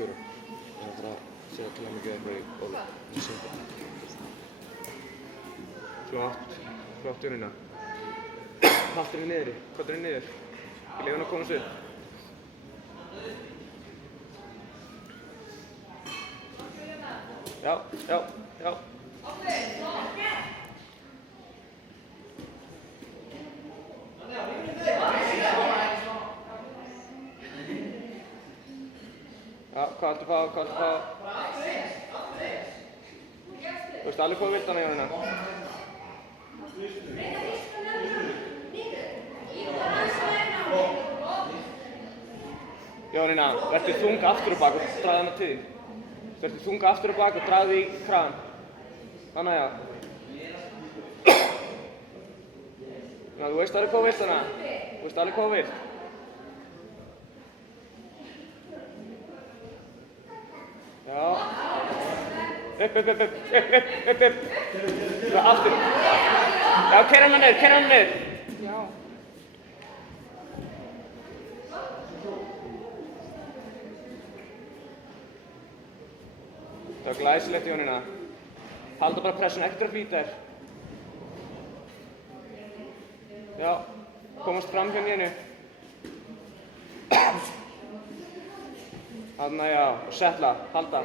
Guðrún. Ég ætla að segja til hamingju eitthvað í Óla. Flott Jónína. Haltu henni niðri. Kottu henni niður. Ég leyfi henni að komast upp. Já. Já, hvað viltu fá? Þú veist alveg hvað þú vilt hana, Jónína. Jónína, vertu þung aftur og bak og dragðu hana til þín. Vertu þung aftur og bak og dragðu í kragann. Þannig já. Já, þú veist alveg hvað þú vilt hana. Þú veist alveg hvað þú vilt. Já. Upp. Aftur. Já, keyra hana niður. Já. Það var glæsilegt, Jónína. Halda bara pressun, ekkert að flýta þér. Já, komast fram hjá mér. Þarna, já, og settla, halda.